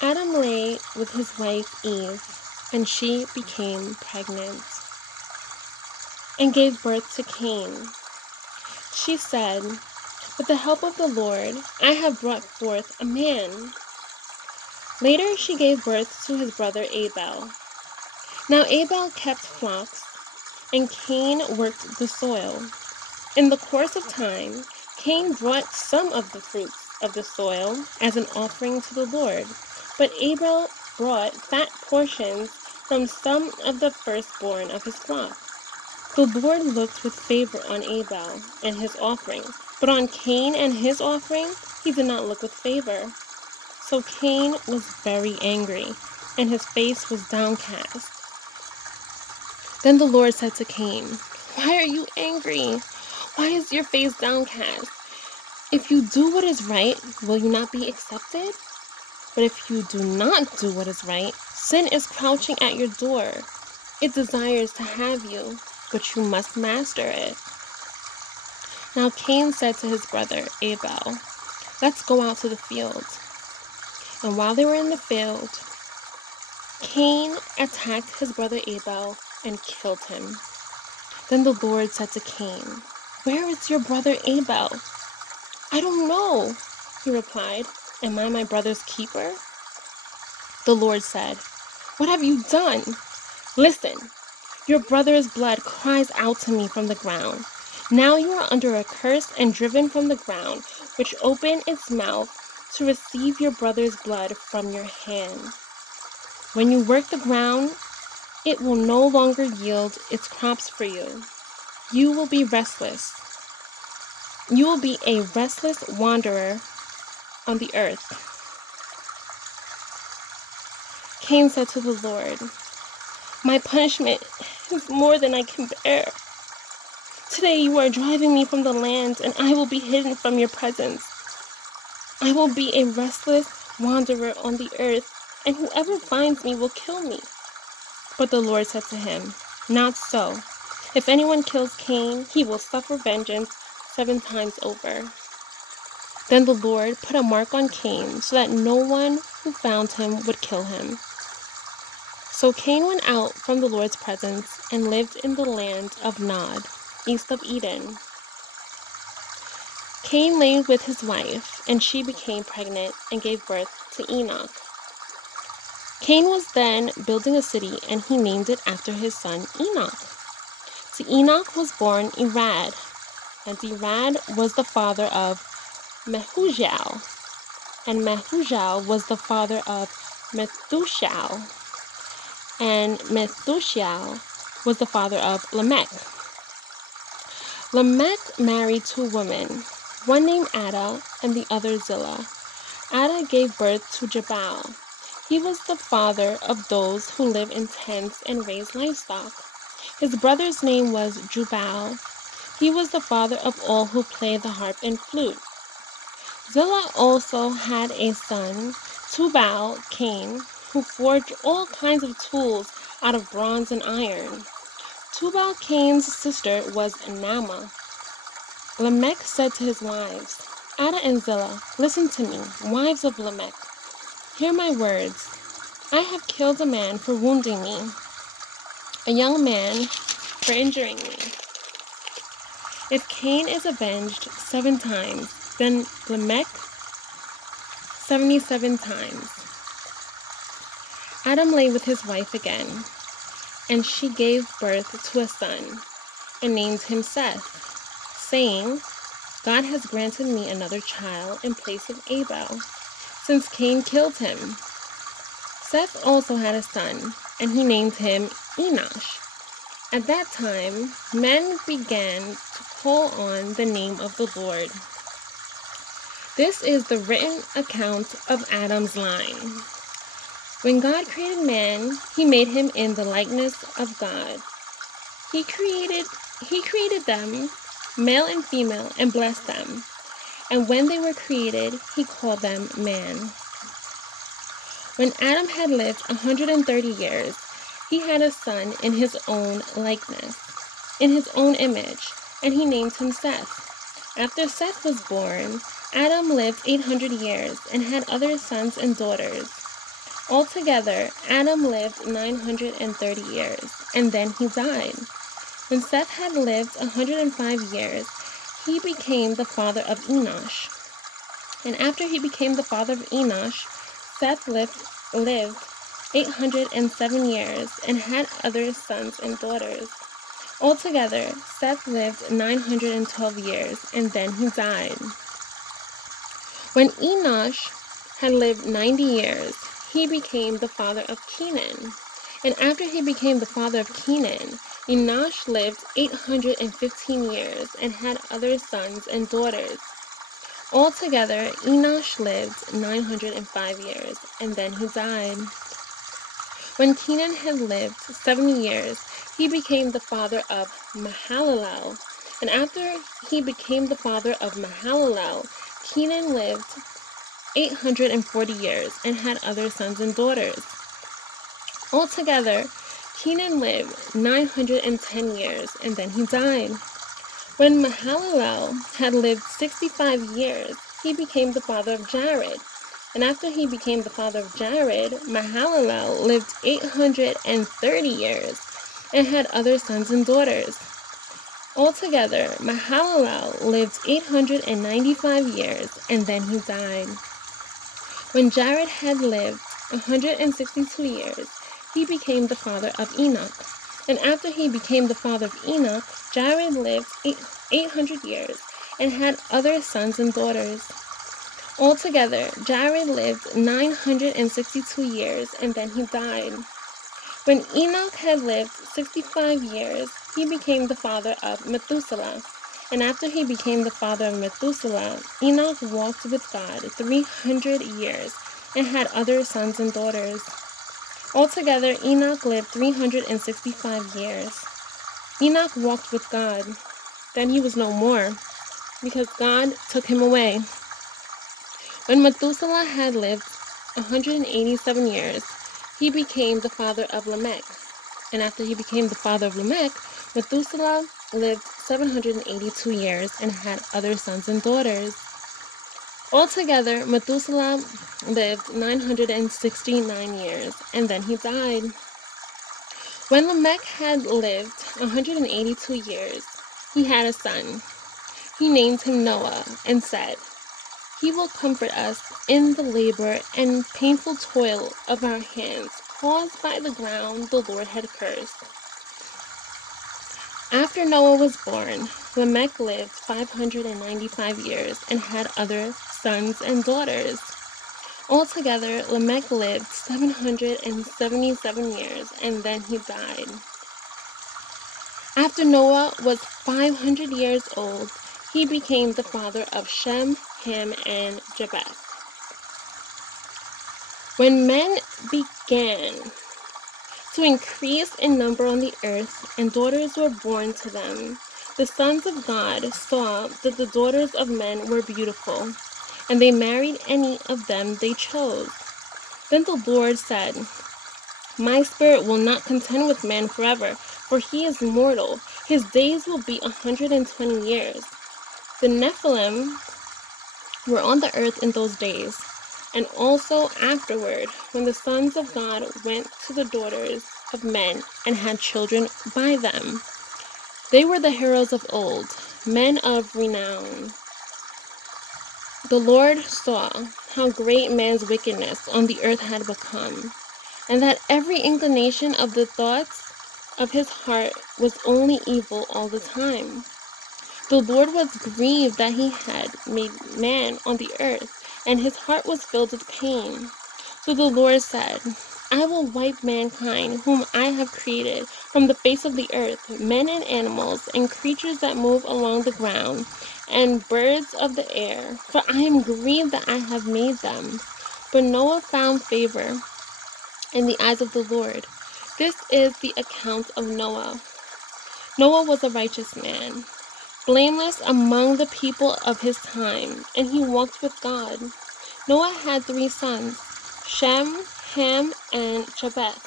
Adam lay with his wife Eve, and she became pregnant and gave birth to Cain. She said, "With the help of the Lord, I have brought forth a man." Later she gave birth to his brother Abel. Now Abel kept flocks, and Cain worked the soil. In the course of time, Cain brought some of the fruits of the soil as an offering to the Lord, but Abel brought fat portions from some of the firstborn of his flock. The Lord looked with favor on Abel and his offering, but on Cain and his offering he did not look with favor. So Cain was very angry, and his face was downcast. Then the Lord said to Cain, "Why are you angry? Why is your face downcast? If you do what is right, will you not be accepted? But if you do not do what is right, sin is crouching at your door. It desires to have you, but you must master it." Now Cain said to his brother Abel, "Let's go out to the field." And while they were in the field, Cain attacked his brother Abel and killed him. Then the Lord said to Cain, "Where is your brother Abel?" "I don't know," he replied. "Am I my brother's keeper?" The Lord said, "What have you done? Listen, your brother's blood cries out to me from the ground. Now you are under a curse and driven from the ground, which opened its mouth to receive your brother's blood from your hand. When you work the ground, it will no longer yield its crops for you. You will be restless. You will be a restless wanderer on the earth." Cain said to the Lord, "My punishment is more than I can bear. Today you are driving me from the land, and I will be hidden from your presence. I will be a restless wanderer on the earth, and whoever finds me will kill me." But the Lord said to him, "Not so. If anyone kills Cain, he will suffer vengeance 7 times over." Then the Lord put a mark on Cain so that no one who found him would kill him. So Cain went out from the Lord's presence and lived in the land of Nod, east of Eden. Cain lay with his wife, and she became pregnant and gave birth to Enoch. Cain was then building a city, and he named it after his son Enoch. To Enoch was born Irad, and Irad was the father of Mehujael, and Mehujael was the father of Methushael, and Methushael was the father of Lamech. Lamech married 2 women, one named Ada and the other Zillah. Ada gave birth to Jabal. He was the father of those who live in tents and raise livestock. His brother's name was Jubal. He was the father of all who play the harp and flute. Zillah also had a son, Tubal-Cain, who forged all kinds of tools out of bronze and iron. Tubal-Cain's sister was Naamah. Lamech said to his wives, "Ada and Zillah, listen to me, wives of Lamech. Hear my words. I have killed a man for wounding me, a young man for injuring me. If Cain is avenged 7 times, then Lamech 77 times." Adam lay with his wife again, and she gave birth to a son, and named him Seth, saying, "God has granted me another child in place of Abel, since Cain killed him." Seth also had a son, and he named him Enosh. At that time, men began to call on the name of the Lord. This is the written account of Adam's line. When God created man, he made him in the likeness of God. He created them, male and female, and blessed them. And when they were created, he called them man. When Adam had lived 130 years, he had a son in his own likeness, in his own image, and he named him Seth. After Seth was born, Adam lived 800 years and had other sons and daughters. Altogether, Adam lived 930 years, and then he died. When Seth had lived 105 years, he became the father of Enosh. And after he became the father of Enosh, Seth lived 807 years and had other sons and daughters. Altogether, Seth lived 912 years, and then he died. When Enosh had lived 90 years, he became the father of Kenan. And after he became the father of Kenan, Enosh lived 815 years and had other sons and daughters. Altogether, Enosh lived 905 years, and then he died. When Kenan had lived 70 years, he became the father of Mahalalel. And after he became the father of Mahalalel, Kenan lived 840 years and had other sons and daughters. Altogether, Kenan lived 910 years, and then he died. When Mahalalel had lived 65 years, he became the father of Jared. And after he became the father of Jared, Mahalalel lived 830 years and had other sons and daughters. Altogether, Mahalalel lived 895 years, and then he died. When Jared had lived 162 years, he became the father of Enoch. And after he became the father of Enoch, Jared lived 800 years and had other sons and daughters. Altogether, Jared lived 962 years, and then he died. When Enoch had lived 65 years, he became the father of Methuselah. And after he became the father of Methuselah, Enoch walked with God 300 years and had other sons and daughters. Altogether, Enoch lived 365 years. Enoch walked with God. Then he was no more, because God took him away. When Methuselah had lived 187 years, he became the father of Lamech. And after he became the father of Lamech, Methuselah lived 782 years and had other sons and daughters. Altogether, Methuselah lived 969 years, and then he died. When Lamech had lived 182 years, he had a son. He named him Noah and said, "He will comfort us in the labor and painful toil of our hands caused by the ground the Lord had cursed." After Noah was born, Lamech lived 595 years and had other sons and daughters. Altogether, Lamech lived 777 years, and then he died. After Noah was 500 years old, he became the father of Shem, Ham, and Japheth. When men began to increase in number on the earth, and daughters were born to them, the sons of God saw that the daughters of men were beautiful, and they married any of them they chose. Then the Lord said, "My spirit will not contend with man forever, for he is mortal. His days will be 120 years. The Nephilim were on the earth in those days, and also afterward, when the sons of God went to the daughters of men and had children by them. They were the heroes of old, men of renown. The Lord saw how great man's wickedness on the earth had become, and that every inclination of the thoughts of his heart was only evil all the time. The Lord was grieved that he had made man on the earth, and his heart was filled with pain. So the Lord said, "I will wipe mankind, whom I have created, from the face of the earth, men and animals, and creatures that move along the ground, and birds of the air, for I am grieved that I have made them." But Noah found favor in the eyes of the Lord. This is the account of Noah. Noah was a righteous man, blameless among the people of his time, and he walked with God. Noah had 3 sons, Shem, Ham, and Japheth.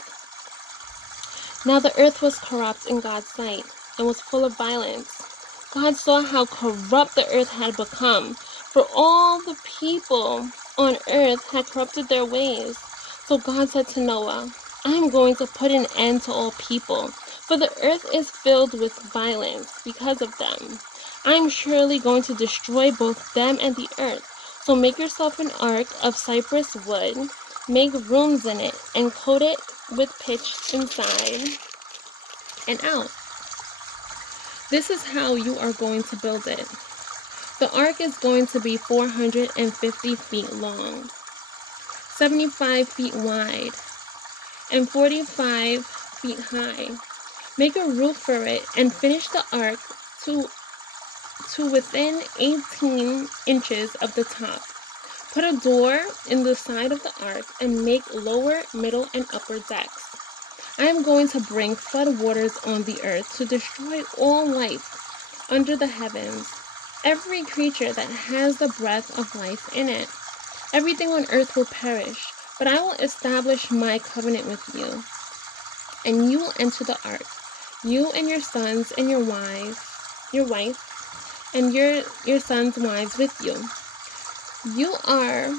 Now the earth was corrupt in God's sight, and was full of violence. God saw how corrupt the earth had become, for all the people on earth had corrupted their ways. So God said to Noah, I am going to put an end to all people, for the earth is filled with violence because of them. I am surely going to destroy both them and the earth. So make yourself an ark of cypress wood, make rooms in it, and coat it with pitch inside and out. This is how you are going to build it. The ark is going to be 450 feet long, 75 feet wide, and 45 feet high. Make a roof for it and finish the ark to within 18 inches of the top. Put a door in the side of the ark and make lower, middle, and upper decks. I am going to bring flood waters on the earth to destroy all life under the heavens, every creature that has the breath of life in it. Everything on earth will perish, but I will establish my covenant with you, and you will enter the ark, you and your sons and your wife, and your sons' wives with you. You are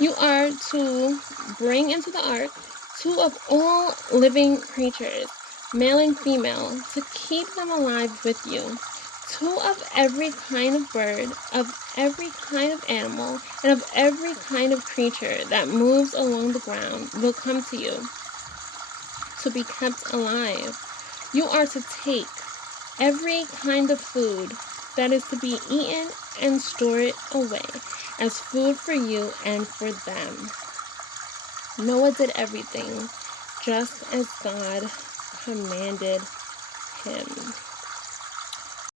You are to bring into the ark 2 of all living creatures, male and female, to keep them alive with you. 2 of every kind of bird, of every kind of animal, and of every kind of creature that moves along the ground will come to you to be kept alive. You are to take every kind of food that is to be eaten and store it away as food for you and for them. Noah did everything just as God commanded him.